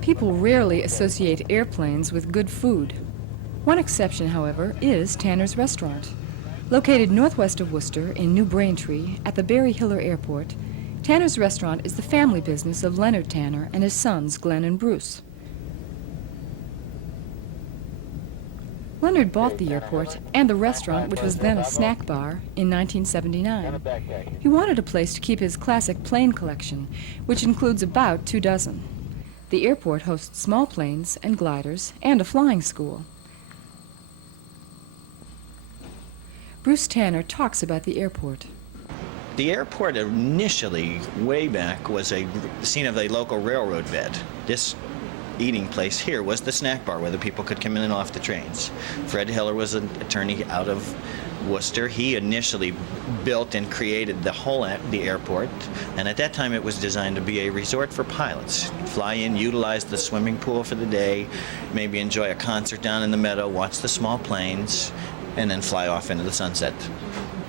People rarely associate airplanes with good food. One exception, however, is Tanner's Restaurant. Located northwest of Worcester in New Braintree at the Barre Hiller Airport, Tanner's Restaurant is the family business of Leonard Tanner and his sons Glenn and Bruce. Leonard bought the airport and the restaurant, which was then a snack bar, in 1979. He wanted a place to keep his classic plane collection, which includes about 2 dozen. The airport hosts small planes and gliders and a flying school. Bruce Tanner talks about the airport. The airport initially, way back, was a scene of a local railroad bed. This eating place here was the snack bar where the people could come in and off the trains. Fred Hiller was an attorney out of Worcester. He initially built and created the airport, and at that time it was designed to be a resort for pilots. Fly in, utilize the swimming pool for the day, maybe enjoy a concert down in the meadow, watch the small planes, and then fly off into the sunset.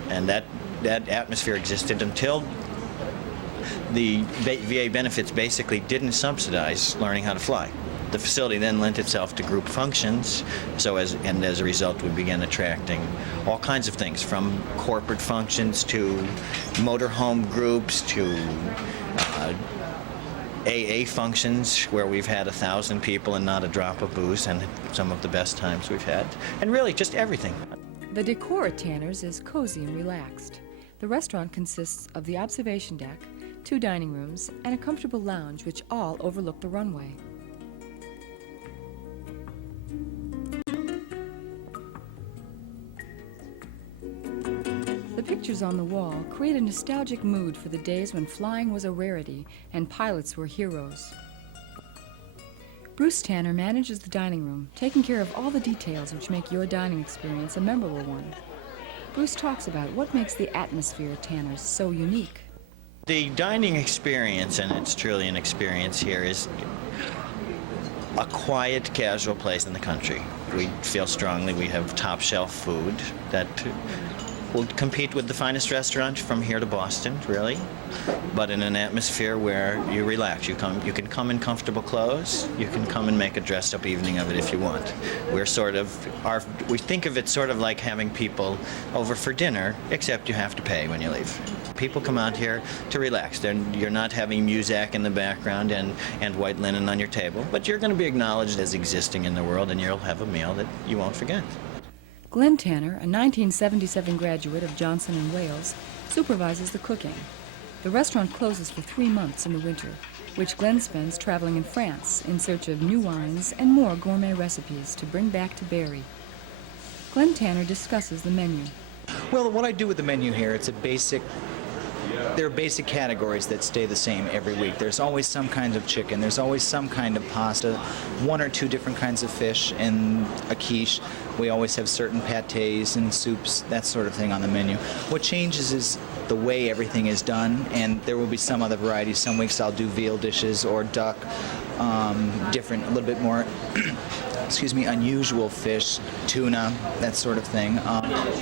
And that atmosphere existed until the VA benefits basically didn't subsidize learning how to fly. The facility then lent itself to group functions, and as a result we began attracting all kinds of things, from corporate functions to motorhome groups to AA functions where we've had 1,000 people and not a drop of booze, and some of the best times we've had, and really just everything. The decor at Tanner's is cozy and relaxed. The restaurant consists of the observation deck, 2 dining rooms, and a comfortable lounge which all overlook the runway. The pictures on the wall create a nostalgic mood for the days when flying was a rarity and pilots were heroes. Bruce Tanner manages the dining room, taking care of all the details which make your dining experience a memorable one. Bruce talks about what makes the atmosphere at Tanner's so unique. The dining experience, and it's truly an experience here, is a quiet, casual place in the country. We feel strongly we have top shelf food that will compete with the finest restaurant from here to Boston, really, but in an atmosphere where you relax. You can come in comfortable clothes. You can come and make a dressed-up evening of it if you want. We think of it sort of like having people over for dinner, except you have to pay when you leave. People come out here to relax. You're not having music in the background and white linen on your table, but you're going to be acknowledged as existing in the world, and you'll have a meal that you won't forget. Glenn Tanner, a 1977 graduate of Johnson & Wales, supervises the cooking. The restaurant closes for 3 months in the winter, which Glenn spends traveling in France in search of new wines and more gourmet recipes to bring back to Barre. Glenn Tanner discusses the menu. Well, what I do with the menu here, there are basic categories that stay the same every week. There's always some kind of chicken, there's always some kind of pasta, 1 or 2 different kinds of fish, and a quiche. We always have certain pâtés and soups, that sort of thing on the menu. What changes is the way everything is done, and there will be some other varieties. Some weeks I'll do veal dishes or duck, different, a little bit more unusual fish, tuna, that sort of thing.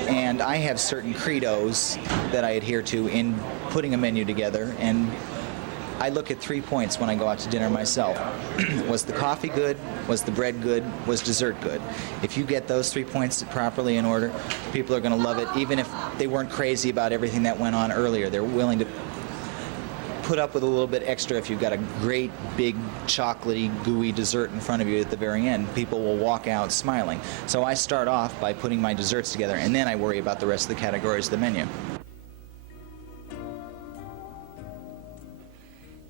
And I have certain credos that I adhere to in putting a menu together, and I look at 3 points when I go out to dinner myself. Was the coffee good? Was the bread good? Was dessert good? If you get those 3 points properly in order, people are going to love it, even if they weren't crazy about everything that went on earlier. They're willing to put up with a little bit extra if you've got a great, big, chocolatey, gooey dessert in front of you at the very end. People will walk out smiling. So I start off by putting my desserts together, and then I worry about the rest of the categories of the menu.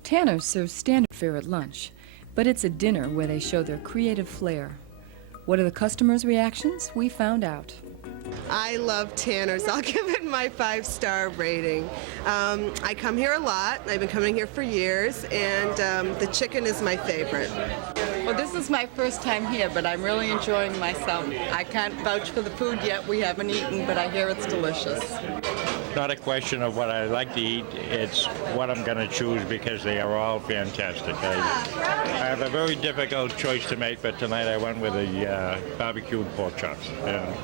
Tanner serves standard fare at lunch, but it's at dinner where they show their creative flair. What are the customers' reactions? We found out. I love Tanner's. I'll give it my 5-star rating. I come here a lot. I've been coming here for years, and the chicken is my favorite. Well, this is my first time here, but I'm really enjoying myself. I can't vouch for the food yet. We haven't eaten, but I hear it's delicious. not a question of what I like to eat, it's what I'm going to choose because they are all fantastic. I have a very difficult choice to make, but tonight I went with the barbecued pork chops,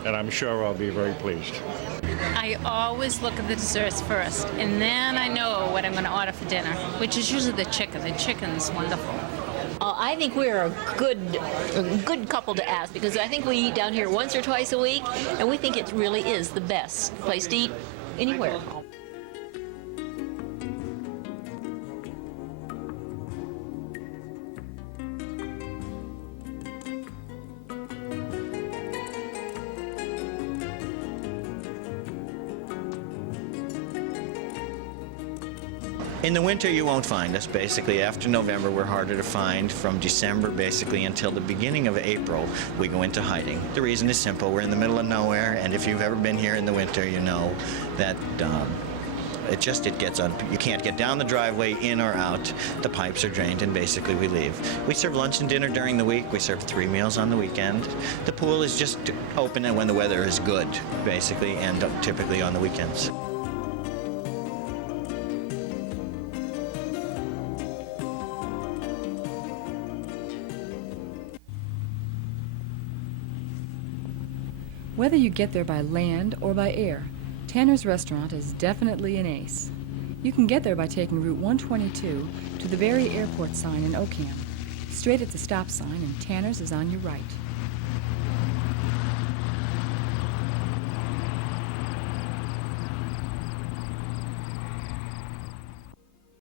and I'm sure I'll be very pleased. I always look at the desserts first, and then I know what I'm going to order for dinner, which is usually the chicken. The chicken is wonderful. I think we're a good couple to ask, because I think we eat down here once or twice a week, and we think it really is the best place to eat anywhere. In the winter, you won't find us. Basically, after November, we're harder to find. From December, basically, until the beginning of April, we go into hiding. The reason is simple. We're in the middle of nowhere, and if you've ever been here in the winter, you know that it gets on. You can't get down the driveway, in or out. The pipes are drained, and basically we leave. We serve lunch and dinner during the week. We serve 3 meals on the weekend. The pool is just open and when the weather is good, basically, and typically on the weekends. Whether you get there by land or by air, Tanner's Restaurant is definitely an ace. You can get there by taking Route 122 to the Barre Airport sign in Ocam. Straight at the stop sign, and Tanner's is on your right.